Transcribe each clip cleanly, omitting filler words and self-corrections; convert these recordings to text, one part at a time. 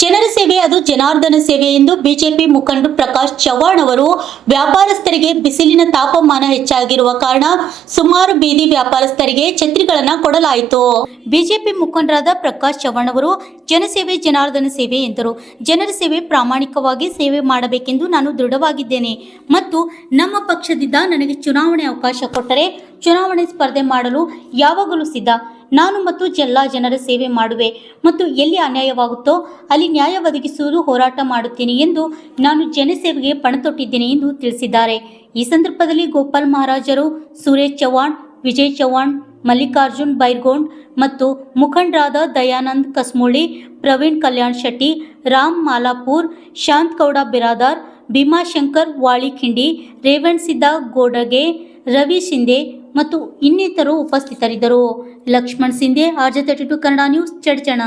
ಜನರ ಸೇವೆ ಅದು ಜನಾರ್ದನ ಸೇವೆ ಎಂದು ಬಿಜೆಪಿ ಮುಖಂಡ ಪ್ರಕಾಶ್ ಚವ್ಹಾಣ್ ಅವರು ವ್ಯಾಪಾರಸ್ಥರಿಗೆ ಬಿಸಿಲಿನ ತಾಪಮಾನ ಹೆಚ್ಚಾಗಿರುವ ಕಾರಣ ಸುಮಾರು ಬೀದಿ ವ್ಯಾಪಾರಸ್ಥರಿಗೆ ಛತ್ರಿಗಳನ್ನು ಕೊಡಲಾಯಿತು. ಬಿಜೆಪಿ ಮುಖಂಡರಾದ ಪ್ರಕಾಶ್ ಚವ್ಹಾಣ್ ಅವರು ಜನಸೇವೆ ಜನಾರ್ದನ ಸೇವೆ ಎಂದರು. ಜನರ ಸೇವೆ ಪ್ರಾಮಾಣಿಕವಾಗಿ ಸೇವೆ ಮಾಡಬೇಕೆಂದು ನಾನು ದೃಢವಾಗಿದ್ದೇನೆ ಮತ್ತು ನಮ್ಮ ಪಕ್ಷದಿಂದ ನನಗೆ ಚುನಾವಣೆ ಅವಕಾಶ ಕೊಟ್ಟರೆ ಚುನಾವಣೆ ಸ್ಪರ್ಧೆ ಮಾಡಲು ಯಾವಾಗಲೂ ಸಿದ್ಧ. ನಾನು ಮತ್ತು ಎಲ್ಲ ಜನರ ಸೇವೆ ಮಾಡುವೆ ಮತ್ತು ಎಲ್ಲಿ ಅನ್ಯಾಯವಾಗುತ್ತೋ ಅಲ್ಲಿ ನ್ಯಾಯ ಒದಗಿಸುವುದು ಹೋರಾಟ ಮಾಡುತ್ತೇನೆ ಎಂದು ನಾನು ಜನಸೇವೆಗೆ ಪಣತೊಟ್ಟಿದ್ದೇನೆ ಎಂದು ತಿಳಿಸಿದ್ದಾರೆ. ಈ ಸಂದರ್ಭದಲ್ಲಿ ಗೋಪಾಲ್ ಮಹಾರಾಜರು, ಸುರೇಶ್ ಚವ್ಹಾಣ್, ವಿಜಯ್ ಚವ್ಹಾಣ್, ಮಲ್ಲಿಕಾರ್ಜುನ್ ಬೈರ್ಗೋಂಡ್ ಮತ್ತು ಮುಖಂಡರಾದ ದಯಾನಂದ್ ಕಸ್ಮೋಳಿ, ಪ್ರವೀಣ್ ಕಲ್ಯಾಣ್ ಶೆಟ್ಟಿ, ರಾಮ್ ಮಾಲಾಪುರ್, ಶಾಂತ್ ಗೌಡ ಬಿರಾದಾರ್, ಭೀಮಾಶಂಕರ್ ವಾಳಿಖಿಂಡಿ, ರೇವಣ್ ಸಿದ್ದ ಗೋಡಗೆ, ರವಿ ಶಿಂದೆ ಮತ್ತು ಇನ್ನಿತರರು ಉಪಸ್ಥಿತರಿದ್ದರು. Laxman Sindhe, RJ32 Kannada news, Chadchan.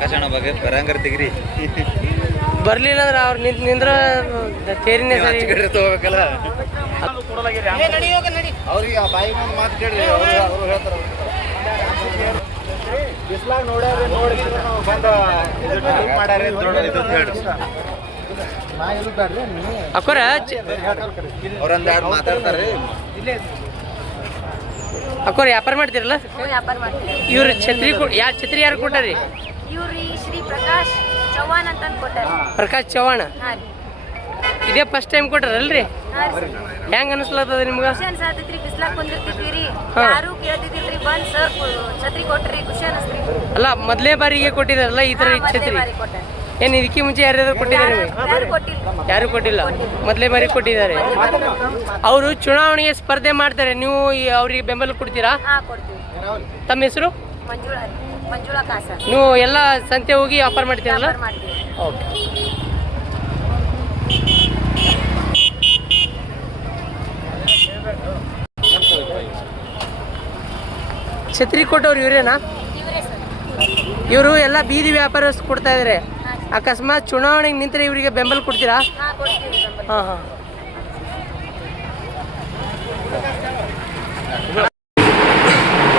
ಕಷಣ ಬಗ್ಗೆ ಬರಂಗರ್ ತೆಗಿರಿ ಬರ್ಲಿಲ್ಲ ಅಂದ್ರೆ ಅವ್ರು ನಿಂದ್ರ ತೇರಿನೇ ಸರಿ ತಗೋಬೇಕಲ್ಲ. ಅವ್ರಿಗೆ ಆ ಬಾಯಿ ಒಂದು ಮಾತು ಕೇಳಿ ಅವರು ಹೇಳ್ತಾರೆ. ಬಿಸ್ಲಾಗ ನೋಡ್ಯಾರ ನೋಡಿ ಬಂದ ಮಾಡ್ಯಾರ ಅಕ್ಕೋರ ಅವ್ರೊಂದು ಎರಡು ಮಾತಾಡ್ತಾರೆ. ಅಕ್ಕೋರ ವ್ಯಾಪಾರ ಮಾಡ್ತೀರಲ್ಲ? ಇವ್ರು ಛತ್ರಿ ಛತ್ರಿ ಯಾರು ಕೊಟ್ಟಾರಿ? ಇವ್ರಿ ಶ್ರೀ ಪ್ರಕಾಶ್ ಚವ್ಹಾಣ್ ಅಂತ ಕೊಟ್ಟಾರ. ಪ್ರಕಾಶ್ ಚವ್ಹಾಣ್ ಇದೇ ಫಸ್ಟ್ ಟೈಮ್ ಕೊಟ್ಟಾರಲ್ರಿ? ಹೆಂಗ ಅನಿಸ್ಲತ್ತದ ನಿಮ್ಗೆ? ಖುಷಿ ಅನ್ಸಾತೈತ್ರಿ. ಬಿಸ್ಲಾಗ ಕುಂದಿರ್ತಿದ್ವಿ, ಯಾರು ಕೇಳ್ತಿದ್ದಿಲ್ರಿ, ಬಂದ್ ಸರ್ ಛತ್ರಿ ಕೊಟ್ರಿ, ಖುಷಿ ಅನಿಸ್ತ್ರಿ. ಅಲ್ಲ ಮೊದಲೇ ಬಾರಿಗೆ ಕೊಟ್ಟಿದಾರಲ್ಲ ಈ ತರ ಛತ್ರಿ? ಏನ್ ಇದಕ್ಕೆ ಮುಂಚೆ ಯಾರ್ಯಾರು ಕೊಟ್ಟಿದ್ದಾರೆ? ಯಾರು ಕೊಟ್ಟಿಲ್ಲ, ಮೊದಲೇ ಬಾರಿ ಕೊಟ್ಟಿದ್ದಾರೆ. ಅವರು ಚುನಾವಣೆಗೆ ಸ್ಪರ್ಧೆ ಮಾಡ್ತಾರೆ, ನೀವು ಅವ್ರಿಗೆ ಬೆಂಬಲ ಕೊಡ್ತೀರಾ? ತಮ್ಮ ಹೆಸರು? ಮಂಜುಳಾ ಕಾಸ. ನೀವು ಎಲ್ಲ ಸಂತೆ ಹೋಗಿ ವ್ಯಾಪಾರ ಮಾಡ್ತೀರಲ್ಲ? ಓಕೆ. ಛತ್ರಿ ಕೊಟ್ಟವ್ರು ಇವರೇನಾ? ಇವರು ಎಲ್ಲ ಬೀದಿ ವ್ಯಾಪಾರ ಕೊಡ್ತಾ ಇದಾರೆ. ಅಕಸ್ಮಾತ್ ಚುನಾವಣೆಗೆ ನಿಂತರೆ ಇವರಿಗೆ ಬೆಂಬಲ ಕೊಡ್ತೀರಾ? ಹಾಂ ಹಾಂ.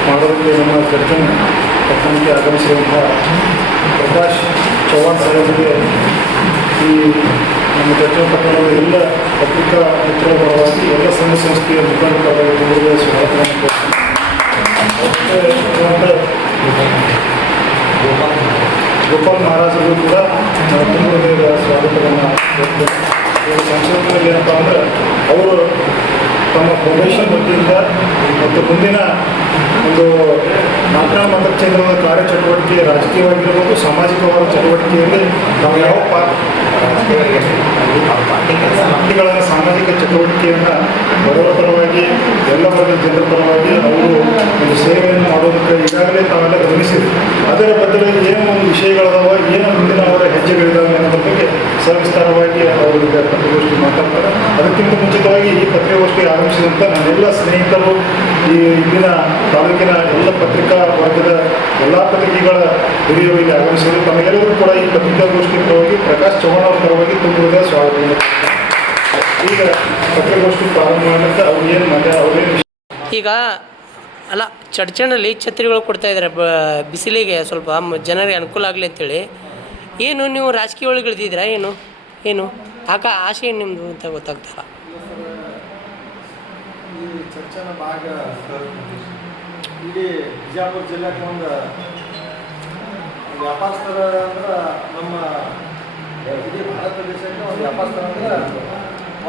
ಮಾಡೋದಕ್ಕೆ ನಮ್ಮ ಚರ್ಚೆ ಪಟ್ಟಣಕ್ಕೆ ಆಗಮಿಸಿರುವಂತಹ ಪ್ರಕಾಶ್ ಚವ್ಹಾಣ್ ಸಾಹೇಬರಿಗೆ ಈ ನಮ್ಮ ಚರ್ಚೆ ಪಟ್ಟಣದ ಎಲ್ಲ ಪತ್ರಿಕಾ ಮಿತ್ರರ ಪರವಾಗಿ ಎಲ್ಲ ಸಂಘ ಸಂಸ್ಥೆಯ ಮುಖಂಡರ ಪರವಾಗಿ ಸ್ವಾಗತ. ಗೋಪಾಲ್ ಮಹಾರಾಜರು ಕೂಡ ತುಂಬ ಹೃದಯದ ಸ್ವಾಗತವನ್ನು ಸಂಶೋಧನೆಯಲ್ಲಿ ಏನಪ್ಪ ಅಂದರೆ ಅವರು ತಮ್ಮ ಫೌಂಡೇಶನ್ ವತಿಯಿಂದ ಮತ್ತು ಮುಂದಿನ ಒಂದು ನಾಲ್ಕನೇ ಮತಕ್ಷೇತ್ರದ ಕಾರ್ಯಚಟುವಟಿಕೆ ರಾಜಕೀಯವಾಗಿರ್ಬೋದು, ಸಾಮಾಜಿಕವಾದ ಚಟುವಟಿಕೆಯಲ್ಲಿ ನಾವು ಯಾವ ಪಾರ್ಟಿಗಳ ಸಾಮಾಜಿಕ ಚಟುವಟಿಕೆಯನ್ನು ಬಡವರ ಪರವಾಗಿ ಎಲ್ಲ ವರ್ಗದ ಜನರ ಪರವಾಗಿ ಅವರು ಒಂದು ಸೇವೆಯನ್ನು ಮಾಡೋದಕ್ಕೆ ಈಗಾಗಲೇ ತಾವೆಲ್ಲ ಗಮನಿಸಿದ್ರು. ಅದರ ಬದಲಿಗೆ ಏನು ಒಂದು ವಿಷಯಗಳದಾವ, ಏನು ಮುಂದಿನ ಅವರ ಹೆಜ್ಜೆಗಳಿದಾವೆ ಅನ್ನೋದ್ರ ಬಗ್ಗೆ ಸವಿಸ್ತಾರವಾಗಿ ಅವರಿಗೆ ಪತ್ರಿಕಾಗೋಷ್ಠಿ ಮಾತಾಡ್ತಾರೆ. ಅದಕ್ಕಿಂತ ಮುಂಚಿತವಾಗಿ ಈ ಪತ್ರಿಕಾಗೋಷ್ಠಿಗೆ ಆಗಮಿಸಿದಂಥ ನನ್ನೆಲ್ಲ ಸ್ನೇಹಿತರು, ಈ ಇಲ್ಲಿನ ತಾಲೂಕಿನ ಎಲ್ಲ ಪತ್ರಿಕಾ ವರ್ಗದ ಎಲ್ಲ ಪತ್ರಿಕೆಗಳ ಹಿರಿಯರು ಇಲ್ಲಿ ಆಗಮಿಸಿದರು. ತಮಗೆಲ್ಲರೂ ಕೂಡ ಈ ಪತ್ರಿಕಾಗೋಷ್ಠಿ ಪರವಾಗಿ ಪ್ರಕಾಶ್ ಚವ್ಹಾಣ್ ಅವರ ಪರವಾಗಿ ತುಂಬ ಸ್ವಾಗತ. ಈಗ ಪತ್ರಿಕಾಗೋಷ್ಠಿ ಪ್ರಾರಂಭ ಮಾಡುತ್ತೆ. ಅವ್ರು ಏನು ಅವ್ರೇನು ಈಗ ಅಲ್ಲ ಚಡ್ಚಣಲ್ಲಿ ಛತ್ರಿಗಳು ಕೊಡ್ತಾ ಇದ್ದಾರೆ ಬಿಸಿಲಿಗೆ ಸ್ವಲ್ಪ ಜನರಿಗೆ ಅನುಕೂಲ ಆಗಲಿ ಅಂತೇಳಿ. ಏನು ನೀವು ರಾಜಕೀಯ ಒಳಗೆ ಇಳಿದಿದ್ದೀರಾ? ಏನು ಆಸೆ ಏನು ನಿಮ್ಮದು ಅಂತ ಗೊತ್ತಾಗ್ತಾರ? ಈ ಚರ್ಚೆನ ಭಾಗ ಇಡೀ ಬಿಜಾಪುರ ಜಿಲ್ಲೆಗೆ ಒಂದು ವ್ಯಾಪಾರಸ್ಥರ ಅಂದ್ರೆ ನಮ್ಮ ಇಡೀ ಭಾರತ ದೇಶಕ್ಕೆ ಒಂದು ವ್ಯಾಪಾರಸ್ಥರ ಅಂದ್ರೆ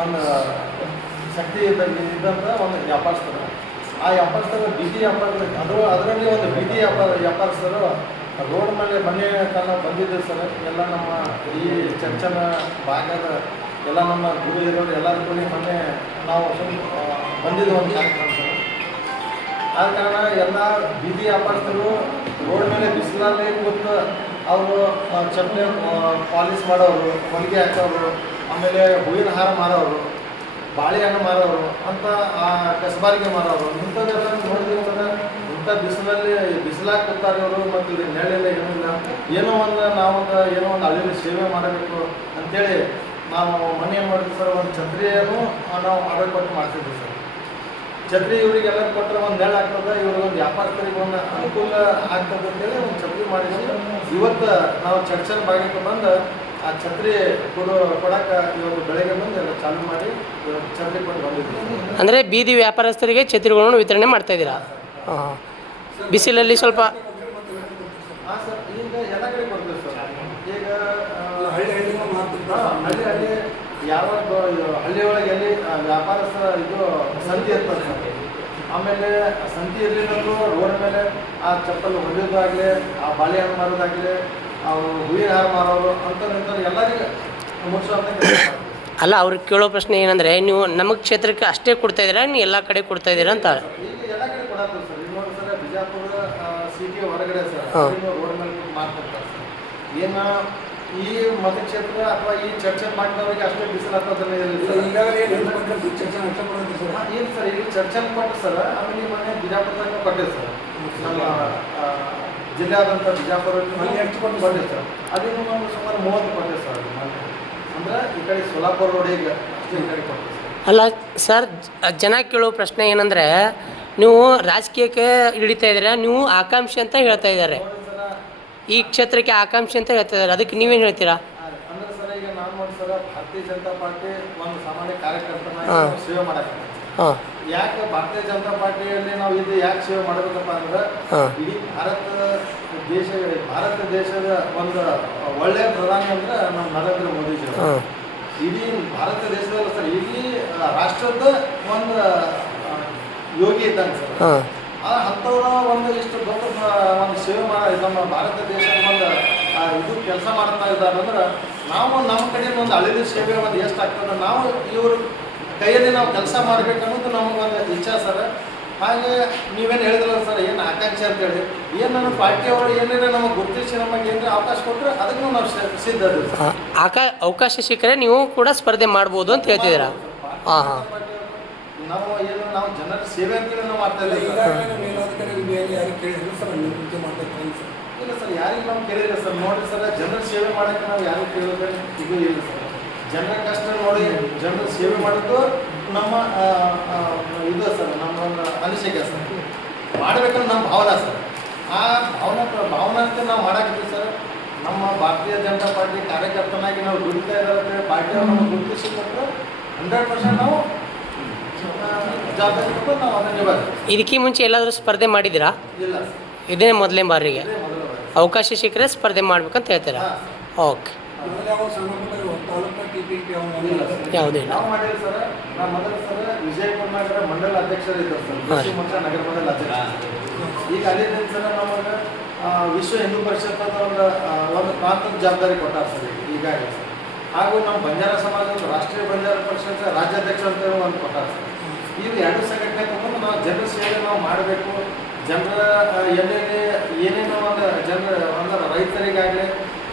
ಒಂದು ಶಕ್ತಿ ಇದ್ದಂಥ ಒಂದು ವ್ಯಾಪಾರಸ್ಥರು. ಆ ವ್ಯಾಪಾರಸ್ಥರ ಬೀದಿ ವ್ಯಾಪಾರ ಅದರಲ್ಲಿ ಒಂದು ಬೀದಿ ವ್ಯಾಪಾರಸ್ಥರು ರೋಡ್ ಮೇಲೆ ಮೊನ್ನೆ ಕಾಲ ಬಂದಿದ್ದರು ಸರ್. ಎಲ್ಲ ನಮ್ಮ ಈ ಚರ್ಚನ ಭಾಗದ ಎಲ್ಲ ನಮ್ಮ ಗುರು ಹಿರಿಯರು ಎಲ್ಲರೂ ಕೂಡಿ ಮೊನ್ನೆ ನಾವು ಬಂದಿದ್ದು ಒಂದು ಕಾರ್ಯಕ್ರಮ ಸರ್. ಆದ ಕಾರಣ ಎಲ್ಲ ಬೀದಿ ವ್ಯಾಪಾರಸ್ಥರು ರೋಡ್ ಮೇಲೆ ಬಿಸಿಲಲ್ಲಿ ಕೂತು ಅವರು ಚಪ್ಪಲಿ ಪಾಲಿಶ್ ಮಾಡೋರು, ಹೊಲಿಗೆ ಹಾಕೋರು, ಆಮೇಲೆ ಹೂವಿನ ಹಾರ ಮಾರೋರು, ಬಾಳೆಹಣ್ಣು ಮಾರೋರು ಅಂತ ಕಸಬಾರಿಗೆ ಮಾರೋರು ಇಂಥದ್ದೆಲ್ಲ ನೋಡಿದ್ರೆ ಸರ ಇಂಥ ಬಿಸಿಲಾಗಿ ಕೂತಾರೆ ಅವರು. ಮತ್ತು ಇದು ನೆರಳಿಲ್ಲ ಏನಿಲ್ಲ, ಏನೋ ಒಂದು ಏನೋ ಒಂದು ಹಳ್ಳಿಯಲ್ಲಿ ಸೇವೆ ಮಾಡಬೇಕು ಅಂತೇಳಿ ನಾವು ಮೊನ್ನೆ ಏನು ಮಾಡಿದ್ವಿ ಸರ್, ಒಂದು ಛತ್ರಿಯನ್ನು ನಾವು ಆರ್ಡರ್ ಕೊಟ್ಟು ಮಾಡ್ತಿದ್ವಿ ಸರ್. ಛತ್ರಿ ಇವರಿಗೆಲ್ಲ ಕೊಟ್ಟರೆ ಒಂದು ನೆರಳು ಆಗ್ತದೆ, ಇವ್ರಿಗೊಂದು ವ್ಯಾಪಾರಸ್ಥರಿಗೆ ಒಂದು ಅನುಕೂಲ ಆಗ್ತದೆ ಅಂತೇಳಿ ಒಂದು ಛತ್ರಿ ಮಾಡಿಸಿ ಇವತ್ತು ನಾವು ಚರ್ಚೆನ ಭಾಗಕ್ಕೆ ಬಂದು ಆ ಛತ್ರಿ ಕೊಡಕ್ಕೆ ಇವತ್ತು ಬೆಳಗ್ಗೆ ಬಂದು ಎಲ್ಲ ಚಾಲೂ ಮಾಡಿ ಇವತ್ತು ಛತ್ರಿ ಕೊಟ್ಟು ಬಂದಿದ್ದೀವಿ. ಅಂದರೆ ಬೀದಿ ವ್ಯಾಪಾರಸ್ಥರಿಗೆ ಛತ್ರಿಗಳನ್ನು ವಿತರಣೆ ಮಾಡ್ತಾ ಇದ್ದೀರಾ? ಹಾಂ, ಬಿಸಿಲಲ್ಲಿ ಸ್ವಲ್ಪ ಹಾಂ ಸರ್, ಈಗ ಎಲ್ಲ ಕಡೆ ಕೊಡ್ತೀವಿ ಸರ್. ಈಗ ಹಳ್ಳಿ ಯಾವ ಹಳ್ಳಿಯೊಳಗೆ ಎಲ್ಲಿ ವ್ಯಾಪಾರಸ್ಥರ ಇದು ಸಂತಿ ಇರ್ತದೆ ಸರ್. ಆಮೇಲೆ ಸಂತಿ ಇರಲಿಲ್ಲಂದ್ರೂ ರೋಡ್ ಮೇಲೆ ಆ ಚಪ್ಪಲ್ ಹೊಲಿಯೋದಾಗಲಿ, ಆ ಬಾಳೆಹಣ್ಣು ಮಾರೋದಾಗಲಿ, ಅವರು ಹೂವಿನ ಹಾರ ಮಾರೋರು ಅಂಥವ್ರು ಎಲ್ಲರಿಗೂ ಮುಗಿಸೋಂಥ ಕೆಲಸ. ಅಲ್ಲ, ಅವ್ರಿಗೆ ಕೇಳೋ ಪ್ರಶ್ನೆ ಏನಂದರೆ, ನೀವು ನಮಗೆ ಕ್ಷೇತ್ರಕ್ಕೆ ಅಷ್ಟೇ ಕೊಡ್ತಾ ಇದ್ದೀರಾ, ನೀವು ಎಲ್ಲ ಕಡೆ ಕೊಡ್ತಾ ಇದ್ದೀರಾ ಅಂತ? ಈಗ ಎಲ್ಲ ಕಡೆ ಕೊಡತ್ತೀವಿ ಸರ್. ಈಗ ನೋಡಿ ಸರ್, ಬಿಜಾಪುರ ಸಿಟಿ ಹೊರಗಡೆ ಸರ್ ರೋಡ್ ಮೇಲೆ ಮಾಡ್ತಿರ್ತಾರೆ ಸರ್. ಏನು ಈ ಮತಕ್ಷೇತ್ರ ಅಥವಾ ಈ ಚರ್ಚೆ ಮಾಡಿದವರಿಗೆ ಅಷ್ಟೇ ಬಿಸಿಲು ಆಗ್ತದನ್ನ ಏನು ಸರ್, ಈಗ ಚರ್ಚೆ ಕೊಟ್ಟು ಸರ್. ಆಮೇಲೆ ಈ ಮನೆ ಬಿಜಾಪುರದಾಗ ಕೊಟ್ಟಿದೆ ಸರ್, ನಮ್ಮ ಜಿಲ್ಲೆಯಾದಂಥ ಬಿಜಾಪುರ ಕೊಟ್ಟಿದೆ ಸರ್. ಅದೇನು ನಮ್ಗೆ ಸುಮಾರು 30 ಕೊಟ್ಟಿದೆ ಸರ್. ಅದು ಮನೆ ಅಂದ್ರೆ ಈ ಕಡೆ ಸೋಲಾಪುರ ರೋಡಿಗೆ ಅಷ್ಟೇ ಈ ಕಡೆ ಕೊಟ್ಟಿದೆ ಸರ್. ಅಲ್ಲ ಸರ್, ಜನ ಕೇಳೋ ಪ್ರಶ್ನೆ ಏನಂದರೆ, ನೀವು ರಾಜಕೀಯಕ್ಕೆ ಹಿಡಿತಾ ಇದ್ದೀರಾ, ನೀವು ಆಕಾಂಕ್ಷಿ ಅಂತ ಹೇಳ್ತಾ ಇದ್ದಾರೆ, ಈ ಕ್ಷೇತ್ರಕ್ಕೆ ಆಕಾಂಕ್ಷಿ ಅಂತ ಹೇಳ್ತಾ ಇದ್ದಾರೆ, ಅದಕ್ಕೆ ನೀವೇನು ಹೇಳ್ತೀರಾ? ಅಂದ್ರೆ ಸರ್, ಈಗ ನಾನು ನೋಡಿ ಸರ್, ಭಾರತೀಯ ಜನತಾ ಪಾರ್ಟಿ ಒಂದು ಸಾಮಾನ್ಯ ಕಾರ್ಯಕರ್ತನ ಸೇವೆ ಮಾಡಕ್ಕೆ. ಯಾಕೆ ಭಾರತೀಯ ಜನತಾ ಪಾರ್ಟಿಯಲ್ಲಿ ನಾವು ಇದು ಯಾಕೆ ಸೇವೆ ಮಾಡಬೇಕಪ್ಪ ಅಂದ್ರೆ, ಇಡೀ ಭಾರತ ದೇಶದ ಒಂದು ಒಳ್ಳೆಯ ಪ್ರಧಾನಿ ಅಂದ್ರೆ ನಮ್ಮ ನರೇಂದ್ರ ಮೋದಿಜಿ ಅವರು. ಇಡೀ ಭಾರತ ದೇಶದಲ್ಲಿ ಸರ್, ಇಡೀ ರಾಷ್ಟ್ರದ ಒಂದು ಯೋಗಿ ಇದ್ದಾನೆ ಸರ್. ಅಂಥವ್ರ ಒಂದು ಇಷ್ಟು ದೊಡ್ಡ ಒಂದು ಸೇವೆ ನಮ್ಮ ಭಾರತ ದೇಶದ ಒಂದು ಇದು ಕೆಲಸ ಮಾಡ್ತಾ ಇದ್ದಾರೆ ಅಂದ್ರೆ, ನಾವು ನಮ್ಮ ಕಡೆ ಒಂದು ಹಳ್ಳಿ ಸೇವೆ ಒಂದು ಎಷ್ಟು ಆಗ್ತದೆ, ನಾವು ಇವರು ಕೈಯಲ್ಲಿ ನಾವು ಕೆಲಸ ಮಾಡಬೇಕನ್ನೋದು ನಮಗೊಂದು ಇಚ್ಛೆ ಸರ್. ಹಾಗೆ ನೀವೇನು ಹೇಳಿದ್ರಲ್ಲ ಸರ್, ಏನು ಆಕಾಂಕ್ಷೆ ಅಂತೇಳಿ, ಏನು ನಮ್ಮ ಪಾರ್ಟಿಯವರು ಏನೇನು ನಮಗೆ ಗುರುತಿಸಿ ನಮಗೆ ಏನಾರ ಅವಕಾಶ ಕೊಟ್ಟರೆ ಅದನ್ನು ನಾವು ಸಿದ್ಧ. ಅವಕಾಶ ಸಿಕ್ಕರೆ ನೀವು ಕೂಡ ಸ್ಪರ್ಧೆ ಮಾಡ್ಬೋದು ಅಂತ ಹೇಳ್ತಿದ್ದೀರಾ? ಹಾಂ ಹಾಂ, ನಾವು ಜನರ ಸೇವೆ ಅಂತೇಳಿ ನಾವು ಮಾಡ್ತಾ ಇದ್ದೀವಿ. ಇಲ್ಲ ಸರ್, ಯಾರಿಗೆ ನಾವು ಕೇಳಿಲ್ಲ ಸರ್. ನೋಡಿ ಸರ್, ಜನರ ಸೇವೆ ಮಾಡೋಕ್ಕೆ ನಾವು ಯಾರಿಗೆ ಕೇಳಿದ್ರೆ ಇದು ಇಲ್ಲ ಸರ್. ಜನರ ಕಷ್ಟ ನೋಡಿ ಜನರ ಸೇವೆ ಮಾಡೋದು ನಮ್ಮ ಇದು ಸರ್, ನಮ್ಮ ಒಂದು ಅನಿಸಿಕೆ ಸರ್. ಮಾಡಬೇಕಂದ್ರೆ ನಮ್ಮ ಭಾವನಾ ಸರ್. ಆ ಭಾವನಾ ಅಂತ ನಾವು ಮಾಡಾಕಿದ್ದೀವಿ ಸರ್. ನಮ್ಮ ಭಾರತೀಯ ಜನತಾ ಪಾರ್ಟಿ ಕಾರ್ಯಕರ್ತನಾಗಿ ನಾವು ದುಡಿತಾ ಇದ್ದಾರೆ, ಪಾರ್ಟಿಯವ್ರು ನಮಗೆ ಗುರುತಿಸಿಕೊಟ್ರೆ 100% ನಾವು ಜವಾಬ್ದಾರಿ ಕೊಟ್ಟು ನಾವು ಅದನ್ನು ನಿಭಾಯಿಸ್ತೀವಿ. ಇದಕ್ಕೆ ಮುಂಚೆ ಎಲ್ಲಾದರೂ ಸ್ಪರ್ಧೆ ಮಾಡಿದ್ದೀರಾ? ಇಲ್ಲ ಸರ್, ಇದೇ ಮೊದಲನೇ ಬಾರಿಗೆ ಮೊದಲ ಅವಕಾಶ ಸಿಕ್ಕರೆ ಸ್ಪರ್ಧೆ ಮಾಡ್ಬೇಕಂತ ಹೇಳ್ತೀರಾ? ಓಕೆ, ಯಾವುದೇ ಇಲ್ಲ. ನಾವು ಮಾಡಿಲ್ಲ ಸರ್. ನಾವು ಮೊದಲು ಸರ್ ವಿಜಯಪುರನಾಗ ಮಂಡಲ ಅಧ್ಯಕ್ಷರು ಇದ್ದಾರೆ ಸರ್, ಕೃಷಿ ಮೋರ್ಚಾ ನಗರ ಮಂಡಲ ಅಧ್ಯಕ್ಷರು. ಈಗ ಅಲ್ಲಿಂದ ಸರ್ ನಮಗೆ ವಿಶ್ವ ಹಿಂದೂ ಪರಿಷತ್ ಒಂದು ಪ್ರಾಂತದ ಜವಾಬ್ದಾರಿ ಕೊಟ್ಟಾರೆ ಸರ್ ಈಗಾಗಲೇ ಸರ್. ಹಾಗೂ ನಮ್ಮ ಬಂಜಾರ ಸಮಾಜದ ರಾಷ್ಟ್ರೀಯ ಬಂಜಾರ ಪರಿಷತ್ ರಾಜ್ಯಾಧ್ಯಕ್ಷ ಅಂತ ಒಂದು ಕೊಟ್ಟಾರೆ ಸರ್. ಇವು ಎರಡು ಸಂಘಟನೆ ತಗೊಂಡು ನಾವು ಜನರ ಸೇವೆ ನಾವು ಮಾಡಬೇಕು. ಜನರ ಎಲ್ಲೆಲ್ಲಿ ಏನೇನೋ ಒಂದು ಜನರ ರೈತರಿಗಾಗಲಿ,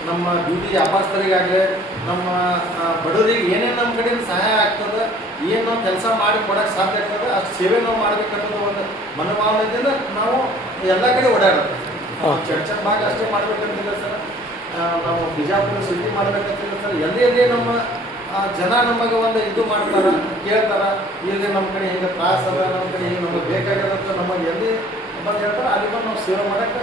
ನಮ್ಮ ಡ್ಯೂಟಿ ವ್ಯಾಪಾರಸ್ಥರಿಗಾಗಲಿ, ನಮ್ಮ ಬಡವರಿಗೆ ಏನೇನು ನಮ್ಮ ಕಡೆಯಿಂದ ಸಹಾಯ ಆಗ್ತದೆ, ಏನು ನಾವು ಕೆಲಸ ಮಾಡಿ ಕೊಡೋಕ್ಕೆ ಸಾಧ್ಯ ಆಗ್ತದೆ, ಅಷ್ಟು ಸೇವೆ ನಾವು ಮಾಡಬೇಕನ್ನೋದು ಒಂದು ಮನೋಭಾವನೆಯಿಂದ ನಾವು ಎಲ್ಲ ಕಡೆ ಓಡಾಡುತ್ತೆ. ಚರ್ಚೆ ಭಾಗ ಅಷ್ಟೇ ಮಾಡಬೇಕಂತಿಲ್ಲ ಸರ್. ನಾವು ಬಿಜಾಪುರ ಸಿಟಿ ಮಾಡಬೇಕಂತಿಲ್ಲ ಸರ್. ಎಲ್ಲಿ ನಮ್ಮ ಜನ ನಮಗೆ ಒಂದು ಇದು ಮಾಡ್ತಾರೆ, ಕೇಳ್ತಾರೆ, ಇಲ್ಲಿ ನಮ್ಮ ಕಡೆ ಹಿಂಗೆ ತ್ರಾಸ ಅದ, ನಮ್ಮ ಕಡೆ ಹಿಂಗೆ ನಮಗೆ ಬೇಕಾಗ್ಯದಂತ ನಮಗೆ ಎಲ್ಲಿ ಬಂದು ಹೇಳ್ತಾರೆ, ಅಲ್ಲಿ ಬಂದು ನಾವು ಸೇವೆ ಮಾಡೋಕ್ಕೆ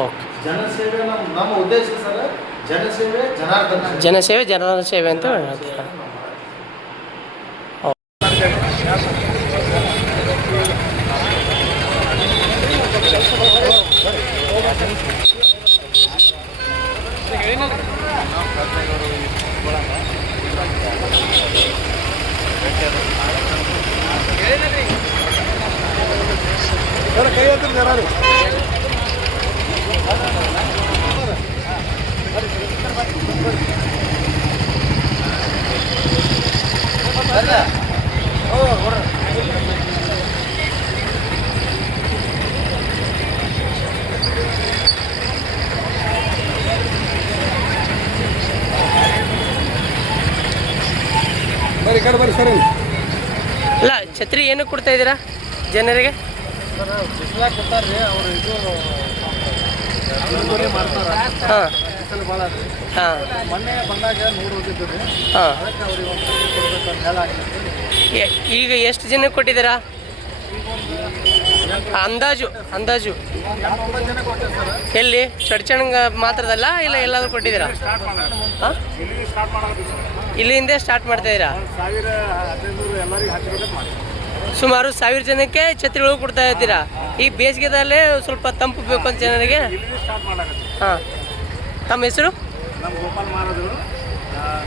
ಓಕೆ. ಜನಸೇವೆ ನಮ್ಮ ಉದ್ದೇಶ ಸರ್. ಜನಸೇವೆ ಜನಾರ್ದನ ಜನಸೇವೆ ಜನರ ಸೇವೆ ಅಂತ ಹೇಳ್ತೀರಾ? ಕೈ ಹೇಳ್ತೀನಿ ಜನ ಇಲ್ಲ ಛತ್ರಿ ಏನು ಕೊಡ್ತಾ ಇದ್ದೀರಾ ಜನರಿಗೆ? ಬಿಸಿಲಾಗ ಕೊಡ್ತಾರ್ರಿ ಅವ್ರು ಇದು ಮಾಡ್ತಾರ ಹಾಂ ಬಿಸಿಲು ಭಾಳ ರೀ. ಹಾಂ ಮೊನ್ನೆ ಬಂದಾಗ ನೋಡಿ ಹೋಗಿದ್ದು ರೀ, ಹಾಂ. ಅದಕ್ಕೆ ಅವ್ರಿಗೆ ಒಂದು ಕೊಡ್ಬೇಕಂತ ಹೇಳಾಗ್ತದೆ. ಈಗ ಎಷ್ಟು ಜನಕ್ಕೆ ಕೊಟ್ಟಿದ್ದೀರಾ ಅಂದಾಜು? 9 ಜನ ಕೊಟ್ಟೇವೆ ಸರ್. ಎಲ್ಲಿ ಚಡ್ಚಣಂಗ ಮಾತ್ರದಲ್ಲ ಇಲ್ಲ ಎಲ್ಲಾದ್ರೂ ಕೊಟ್ಟಿದ್ದೀರಾ? ಹಾಂ, ಇಲ್ಲಿಂದ ಸ್ಟಾರ್ಟ್ ಮಾಡ್ತಾ ಇದ್ದೀರಾ? ಸುಮಾರು 1000 ಜನಕ್ಕೆ ಛತ್ರಿಗಳು ಕೊಡ್ತಾ ಇದ್ದೀರಾ. ಈ ಬೇಸಿಗೆದಲ್ಲೇ ಸ್ವಲ್ಪ ತಂಪು ಬೇಕು ಅಂತ ಜನರಿಗೆ. ಹಾಂ, ನಮ್ಮ ಹೆಸರು? ನಮ್ಮ ಗೋಪಾಲ್ ಮಹಾರಾಜರು,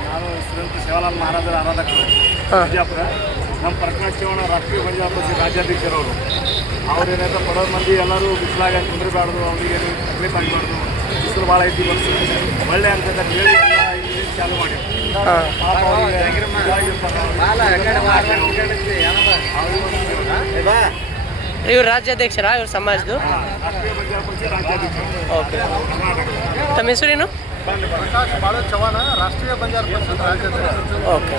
ನಾನು ಶ್ರೀಮಂತ ಸೇವಾಲಾಲ್ ಮಹಾರಾಜರ ಆರಾಧಕರು ಬಿಜಾಪುರ. ನಮ್ಮ ಪ್ರಕಾಶ್ ಚವ್ಹಾಣ ರಾಷ್ಟ್ರೀಯ ಪಂಜಾಬ್ ಪಕ್ಷದ ರಾಜ್ಯಾಧ್ಯಕ್ಷರು ಅವರು. ಅವ್ರೇನಾಯ್ತು ಬಡವ್ರ ಮಂದಿ ಎಲ್ಲರೂ ಬಿಸಿಲಾಗ ಕುಂದ್ರಬಾರ್ದು, ಅವರಿಗೆ ತಕ್ಲೀಫ್ ಆಗಬಾರ್ದು, ಬಿಸಿಲು ಭಾಳ ಐತಿ ಬರ್ಸಿ ಒಳ್ಳೆ ಅಂತ ಹೇಳಿ ಎಲ್ಲ ಇಲ್ಲಿ ಚಾಲು ಮಾಡಿ ಇವ್ರು ರಾಜ್ಯಾಧ್ಯಕ್ಷರಾ ಇವ್ರ ಸಮಾಜದ್ದು? ರಾಷ್ಟ್ರೀಯ ಪಂಜಾಬ್ ಪಕ್ಷದ ರಾಜ್ಯಾಧ್ಯಕ್ಷರು. ಓಕೆ. ತಮ್ಮ ಹೆಸರೇನು? ಪ್ರಕಾಶ್ ಬಾಳು ಚವ್ಹಾಣ ರಾಷ್ಟ್ರೀಯ ಬಂಜಾರ ಪರಿಷತ್ ರಾಜ್ಯಾಧ್ಯಕ್ಷರು. ಓಕೆ.